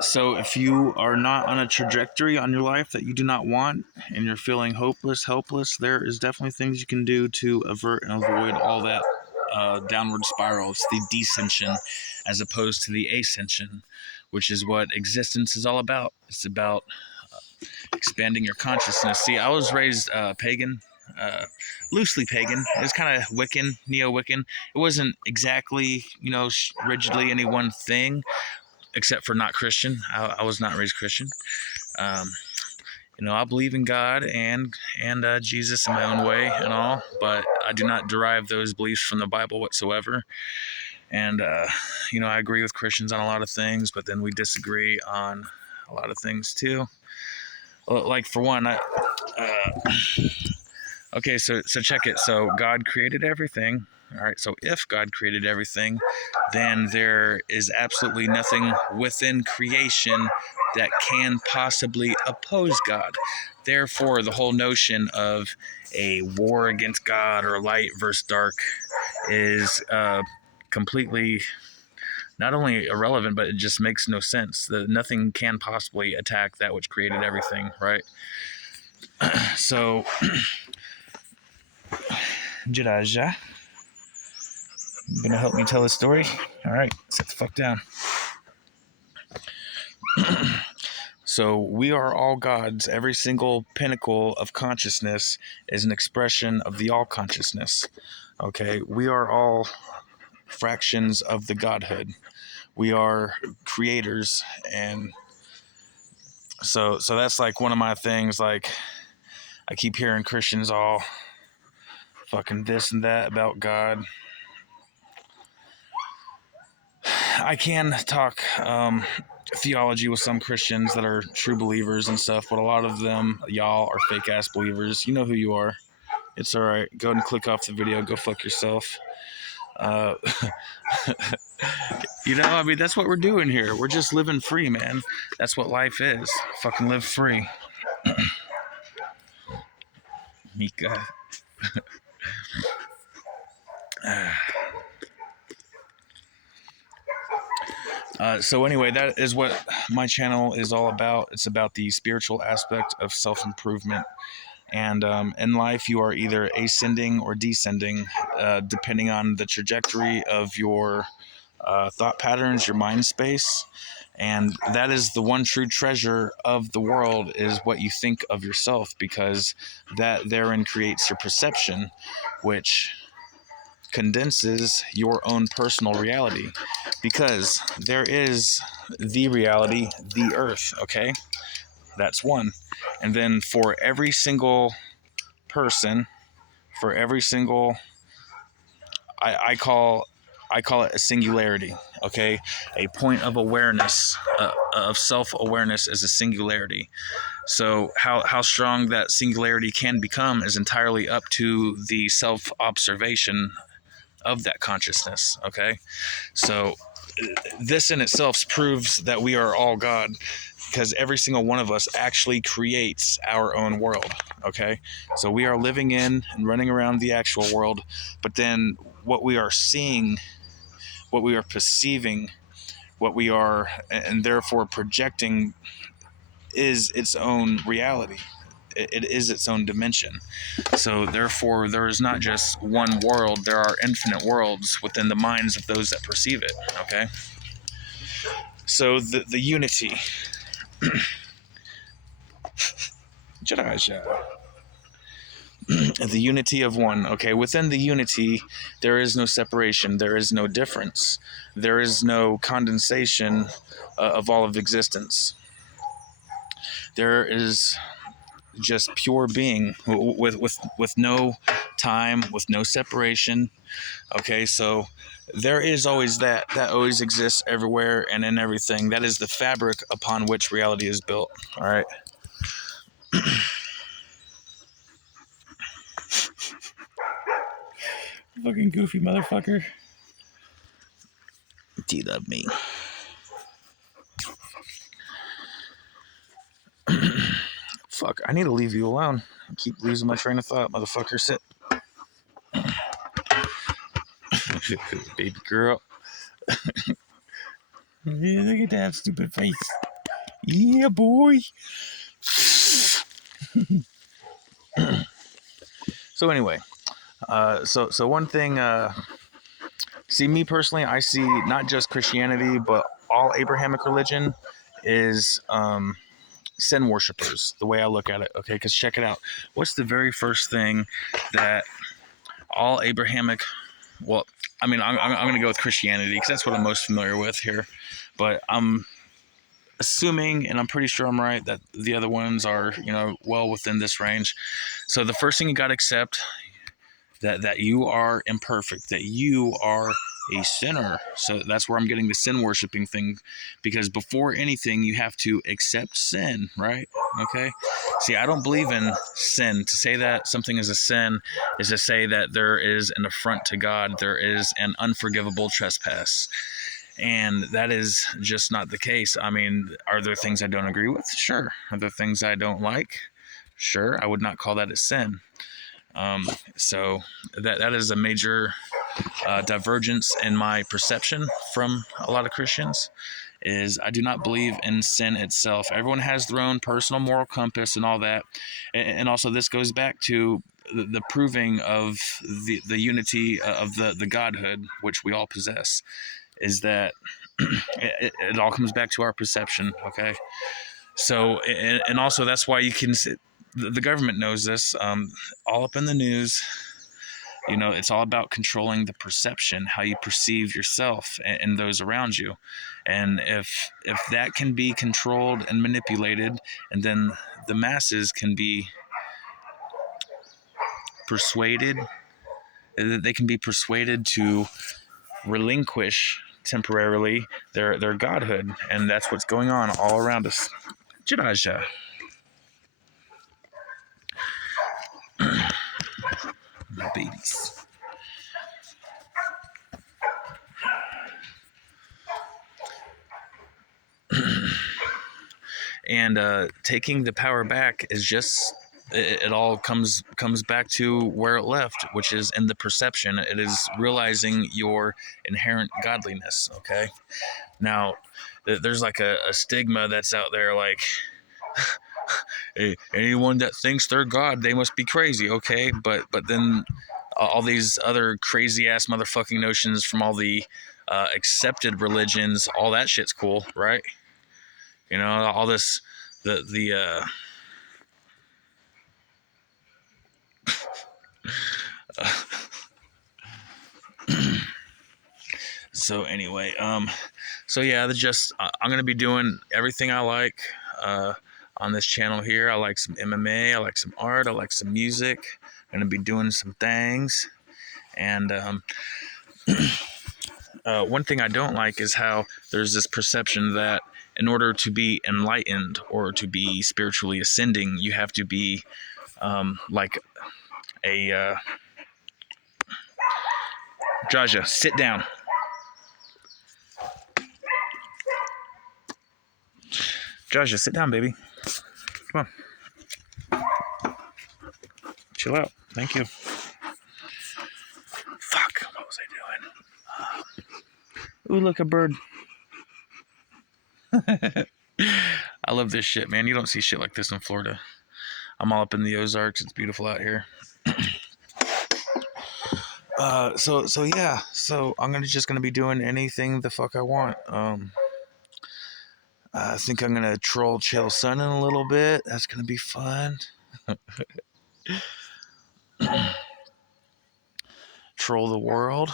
So if you are not on a trajectory on your life that you do not want and you're feeling hopeless, helpless, there is definitely things you can do to avert and avoid all that downward spiral. It's the descension as opposed to the ascension, which is what existence is all about. It's about expanding your consciousness. See, I was raised pagan, loosely pagan. It was kind of Wiccan, neo-Wiccan. It wasn't exactly, rigidly any one thing, except for not Christian. I was not raised Christian. Um, I believe in God and Jesus in my own way and all, but I do not derive those beliefs from the Bible whatsoever. And I agree with Christians on a lot of things, but then we disagree on a lot of things too. Like for one, okay, so check it. So God created everything. All right, so if God created everything, then there is absolutely nothing within creation that can possibly oppose God. Therefore, the whole notion of a war against God or light versus dark is completely not only irrelevant, but it just makes no sense. That nothing can possibly attack that which created everything, right? So, Jiraja, you gonna help me tell a story? All right, sit the fuck down. So we are all gods. Every single pinnacle of consciousness is an expression of the all consciousness. Okay, we are all fractions of the Godhood. We are creators, and so that's like one of my things. Like I keep hearing Christians all fucking this and that about God. I can talk theology with some Christians that are true believers and stuff, but a lot of them, y'all, are fake ass believers. You know who you are. It's all right. Go ahead and click off the video. Go fuck yourself. I mean, that's what we're doing here. We're just living free, man. That's what life is. Fucking live free. Mika. So anyway, that is what my channel is all about. It's about the spiritual aspect of self-improvement. And in life, you are either ascending or descending, depending on the trajectory of your thought patterns, your mind space. And that is the one true treasure of the world, is what you think of yourself, because that therein creates your perception, which condenses your own personal reality. Because there is the reality, the earth, okay? That's one. And then for every single person, for every single, I call it a singularity, okay? A point of awareness, of self-awareness is a singularity. So how strong that singularity can become is entirely up to the self-observation of that consciousness, okay? So this in itself proves that we are all God, because every single one of us actually creates our own world, okay? So we are living in and running around the actual world, but then what we are seeing, what we are perceiving, what we are, and therefore projecting, is its own reality. It is its own dimension. So therefore, there is not just one world, there are infinite worlds within the minds of those that perceive it, okay? So the unity. The unity of one, okay? Within the unity, there is no separation, there is no difference, there is no condensation of all of existence. There is just pure being with no time, with no separation, okay? So there is always that always exists everywhere and in everything. That is the fabric upon which reality is built, all right? Fucking goofy motherfucker. Do you love me? Fuck, I need to leave you alone. I keep losing my train of thought, motherfucker. Sit. Baby girl. Yeah, look at that stupid face. Yeah, boy. So anyway, so one thing. See, me personally, I see not just Christianity, but all Abrahamic religion is sin worshippers. The way I look at it, okay? Because check it out. What's the very first thing that all Abrahamic? Well, I mean, I'm going to go with Christianity because that's what I'm most familiar with here. But I'm assuming, and I'm pretty sure I'm right, that the other ones are, well within this range. So the first thing you got to accept that you are imperfect, that you are a sinner. So that's where I'm getting the sin worshiping thing, because before anything, you have to accept sin, right? Okay. See, I don't believe in sin. To say that something is a sin is to say that there is an affront to God, there is an unforgivable trespass. And that is just not the case. I mean, are there things I don't agree with? Sure. Are there things I don't like? Sure. I would not call that a sin. So that is a major divergence in my perception from a lot of Christians. Is I do not believe in sin itself. Everyone has their own personal moral compass and all that, and also this goes back to the proving of the unity of the Godhood, which we all possess. Is that it all comes back to our perception, okay? So, and also that's why you can the government knows this, all up in the news. It's all about controlling the perception, how you perceive yourself and those around you. And if that can be controlled and manipulated, and then the masses can be persuaded, they can be persuaded to relinquish temporarily their godhood, and that's what's going on all around us. Jiraja. My babies. And taking the power back is just it all comes back to where it left, which is in the perception. It is realizing your inherent godliness. Okay, now there's like a stigma that's out there, like anyone that thinks they're God, they must be crazy. Okay, but then all these other crazy ass motherfucking notions from all the accepted religions, all that shit's cool, right? All this the so anyway, so yeah, I'm gonna be doing everything I like on this channel here. I like some MMA, I like some art, I like some music. I'm gonna be doing some things, and one thing I don't like is how there's this perception that in order to be enlightened or to be spiritually ascending, you have to be like a Jaja, sit down. Jaja, sit down, baby. Come on. Chill out. Thank you. Fuck. What was I doing? Ooh, look, a bird. I love this shit, man. You don't see shit like this in Florida. I'm all up in the Ozarks. It's beautiful out here. So yeah. So I'm just gonna be doing anything the fuck I want. I think I'm gonna troll Chill Sun in a little bit. That's gonna be fun. Troll the world.